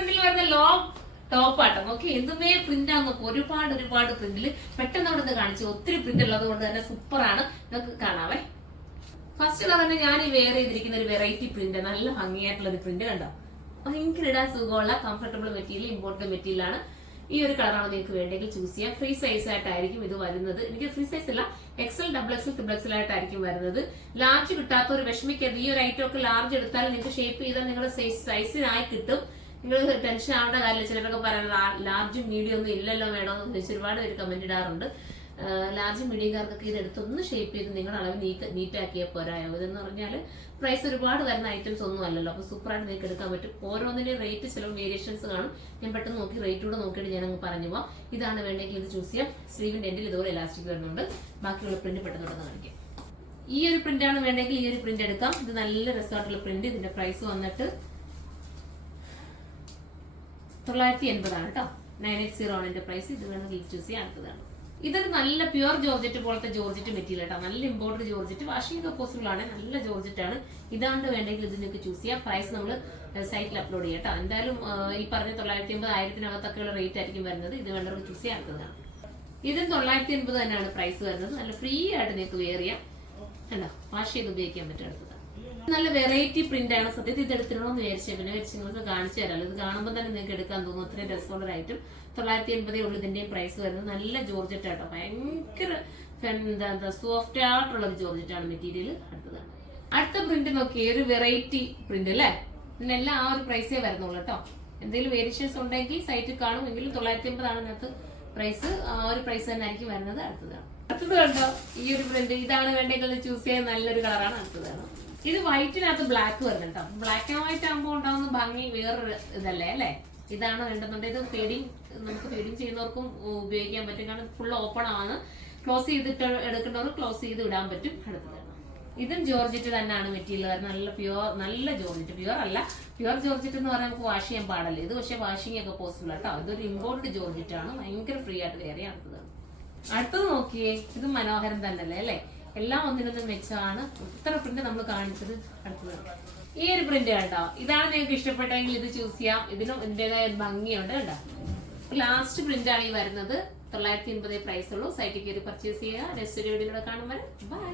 പ്രിന്റിൽ വരുന്ന long top ആട്ടോ. നോക്കി എന്തുമേ പ്രിന്റ് ആണ് നോക്കും. ഒരുപാട് പ്രിന്റിൽ പെട്ടെന്ന് അവിടെ നിന്ന് കാണിച്ചു. ഒത്തിരി പ്രിന്റ് ഉള്ളത് കൊണ്ട് തന്നെ സൂപ്പറാണ്. നിങ്ങൾക്ക് കാണാവേ. ഫസ്റ്റ് തന്നെ ഞാൻ ഈ വെയർ ചെയ്തിരിക്കുന്ന ഒരു വെറൈറ്റി പ്രിന്റ്, നല്ല ഭംഗിയായിട്ടുള്ള ഒരു പ്രിന്റ് കണ്ടോ. ഭയങ്കര ഇടാൻ സുഖമുള്ള കംഫർട്ടബിൾ മെറ്റീരിയൽ, ഇമ്പോർട്ടഡ് മെറ്റീരിയൽ ആണ്. ഈ ഒരു കളറാണ് നിങ്ങൾക്ക് വേണ്ടെങ്കിൽ ചൂസ് ചെയ്യാം. ഫ്രീ സൈസ് ആയിട്ടായിരിക്കും ഇത് വരുന്നത്. എനിക്ക് ഫ്രീ സൈസ് അല്ല, XL, double XL, triple XL ആയിട്ടായിരിക്കും വരുന്നത്. ലാർജ് കിട്ടാത്ത ഒരു വിഷമിക്കരുത്. ഈ ഒരു ഐറ്റം ഒക്കെ ലാർജ് എടുത്താൽ നിങ്ങൾക്ക് ഷേപ്പ് ചെയ്താൽ നിങ്ങളുടെ സൈസിനായി കിട്ടും. നിങ്ങൾ ടെൻഷൻ ആവേണ്ട കാര്യമില്ല. ചിലരൊക്കെ പറയുന്നത് ലാർജും മീഡിയം ഒന്നും ഇല്ലല്ലോ വേണോ എന്ന് ചോദിച്ച് ഒരുപാട് പേര് കമന്റ് ഇടാറുണ്ട്. ലാർജ് മീഡിയംകാർക്കൊക്കെ ഇത് എടുത്തൊന്ന് ഷേപ്പ് ചെയ്ത് നിങ്ങളുടെ അളവ് നീറ്റാക്കിയ പോരായോ. ഇതെന്ന് പറഞ്ഞാൽ പ്രൈസ് ഒരുപാട് വരുന്ന ഐറ്റംസ് ഒന്നും അല്ലല്ലോ. അപ്പൊ സൂപ്പറായിട്ട് നിങ്ങൾക്ക് എടുക്കാൻ പറ്റും. ഓരോന്നിന്റെയും റേറ്റ് ചിലവ് വേരിയേഷൻസ് കാണും. ഞാൻ പെട്ടെന്ന് നോക്കി റേറ്റ് കൂടെ നോക്കിയിട്ട് ഞാൻ അങ്ങ് പറഞ്ഞു പോവാം. ഇതാണ് വേണ്ടെങ്കിൽ ഇത് ചൂസ് ചെയ്യാം. സ്ലീവിന്റെ എൻഡിൽ ഇതുപോലെ ഇലാസ്റ്റിക് വരുന്നുണ്ട്. ബാക്കിയുള്ള പ്രിന്റ് പെട്ടെന്ന് കാണിക്കാം. ഈ ഒരു പ്രിന്റ് ആണ് വേണ്ടെങ്കിൽ ഈ ഒരു പ്രിന്റ് എടുക്കാം. ഇത് നല്ല രസമായിട്ടുള്ള പ്രിന്റ്. ഇതിന്റെ പ്രൈസ് വന്നിട്ട് 980 ആണ് കേട്ടോ. 980 ആണ് ഇതിന്റെ പ്രൈസ്. ഇത് വേണമെങ്കിൽ ചൂസ് ചെയ്യാൻ അടുത്തതാണ്. ഇതൊരു നല്ല പ്യുവർ ജോർജറ്റ് പോലത്തെ ജോർജറ്റ് മെറ്റീരിയൽ കേട്ടോ. നല്ല ഇമ്പോർട്ടഡ് ജോർജറ്റ്, വാഷിംഗ് ഒക്കെ പോസിബിൾ ആണ്. നല്ല ജോർജറ്റ് ആണ്. ഇതാണ്ട് വേണ്ടെങ്കിൽ ഇത് നിങ്ങൾക്ക് ചൂസ് ചെയ്യാം. പ്രൈസ് നമ്മൾ സൈറ്റിൽ അപ്ലോഡ് ചെയ്യാം കേട്ടോ. എന്തായാലും ഈ പറഞ്ഞ 980, 1000-നകത്തൊക്കെയുള്ള റേറ്റ് ആയിരിക്കും വരുന്നത്. ഇത് വേണ്ടവർക്ക് ചൂസ് ചെയ്യാൻ അടുത്തതാണ്. ഇതിന് 980 തന്നെയാണ് പ്രൈസ് വരുന്നത്. നല്ല ഫ്രീ ആയിട്ട് നിങ്ങൾക്ക് വെയർ ചെയ്യാം. കണ്ടോ, വാഷ് ചെയ്ത് ഉപയോഗിക്കാൻ പറ്റും. അടുത്തതാണ് നല്ല വെറൈറ്റി പ്രിന്റ് ആണ്. സത്യത്തിൽ ഇത് എടുത്തിടണമെന്ന് വിചാരിച്ചു. പിന്നെ നിങ്ങൾക്ക് കാണിച്ചു തരാമല്ലോ. ഇത് കാണുമ്പോൾ തന്നെ നിങ്ങൾക്ക് എടുക്കാൻ തോന്നും. അത്രയും രസമുള്ള ഒരു ഐറ്റം. 980 ഉള്ളൂ ഇതിന്റെയും പ്രൈസ് വരുന്നത്. നല്ല ജോർജറ്റ് ആട്ടോ. ഭയങ്കര എന്താ സോഫ്റ്റ് ആയിട്ടുള്ള ഒരു ജോർജറ്റ് ആണ് മെറ്റീരിയൽ. അടുത്തതാണ്. അടുത്ത പ്രിന്റ് നോക്കി, ഒരു വെറൈറ്റി പ്രിന്റ് അല്ലേ. ഇതിനെല്ലാം ആ ഒരു പ്രൈസേ വരുന്നുള്ളൂ കേട്ടോ. എന്തെങ്കിലും വേരിയേഷൻസ് ഉണ്ടെങ്കിൽ സൈറ്റിൽ കാണും. എങ്കിലും 980 ആണ് ഇതിനകത്ത് പ്രൈസ്. ആ ഒരു പ്രൈസ് തന്നെ ആയിരിക്കും വരുന്നത്. അടുത്തതാണ്. അടുത്തത് കണ്ടോ, ഈ ഒരു പ്രിന്റ്. ഇതാണ് വേണ്ടെങ്കിൽ ചൂസ് ചെയ്യാൻ നല്ലൊരു കളറാണ്. അടുത്തതാണ്. ഇത് വൈറ്റിനകത്ത് ബ്ലാക്ക് വരുന്നുണ്ട് കേട്ടോ. ബ്ലാക്ക് ആൻഡ് വൈറ്റ് ആകുമ്പോൾ ഉണ്ടാവുന്ന ഭംഗി വേറൊരു ഇതല്ലേ അല്ലേ. ഇതാണ് വേണ്ടുന്നുണ്ട്. ഇത് നമുക്ക് ഫീഡിങ് ചെയ്യുന്നവർക്കും ഉപയോഗിക്കാൻ പറ്റും. കാരണം ഫുൾ ഓപ്പൺ ആണ്. ക്ലോസ് ചെയ്തിട്ട് എടുക്കുന്നവർ ക്ലോസ് ചെയ്ത് ഇടാൻ പറ്റും. അടുത്തതാണ്. ഇതും ജോർജറ്റ് തന്നെയാണ് മെറ്റീരിയൽ വരുന്നത്. നല്ല പ്യുവർ, നല്ല ജോർജറ്റ്. പ്യുവർ അല്ല, പ്യുവർ ജോർജറ്റ് എന്ന് പറഞ്ഞാൽ നമുക്ക് വാഷ് ചെയ്യാൻ പാടില്ല. ഇത് പക്ഷേ വാഷിംഗ് ഒക്കെ പോസിബിൾ കേട്ടോ. ഇതൊരു ഇമ്പോർട്ടഡ് ജോർജറ്റ് ആണ്. ഭയങ്കര ഫ്രീ ആയിട്ട് വേറെ. അടുത്തത് നോക്കിയേ, ഇത് മനോഹരം തന്നെയല്ലേ അല്ലേ. എല്ലാം ഒന്നിനൊന്നും മെച്ചമാണ്. ഇത്ര പ്രിന്റ് നമ്മൾ കാണിച്ചത്. അടുത്തത് ഈ ഒരു പ്രിന്റ് കണ്ടോ. ഇതാണ് നിങ്ങൾക്ക് ഇഷ്ടപ്പെട്ടെങ്കിൽ ഇത് ചൂസ് ചെയ്യാം. ഇതിനും ഇതിൻ്റെതായ ഭംഗിയുണ്ട് കേട്ടോ. ലാസ്റ്റ് പ്രിന്റ് ആണ് ഈ വരുന്നത്. 980 പ്രൈസ് ഉള്ളൂ. സൈറ്റിൽ കയറി പർച്ചേസ് ചെയ്യുക. നെക്സ്റ്റ് വീഡിയോയിലൂടെ കാണുമ്പോൾ ബൈ.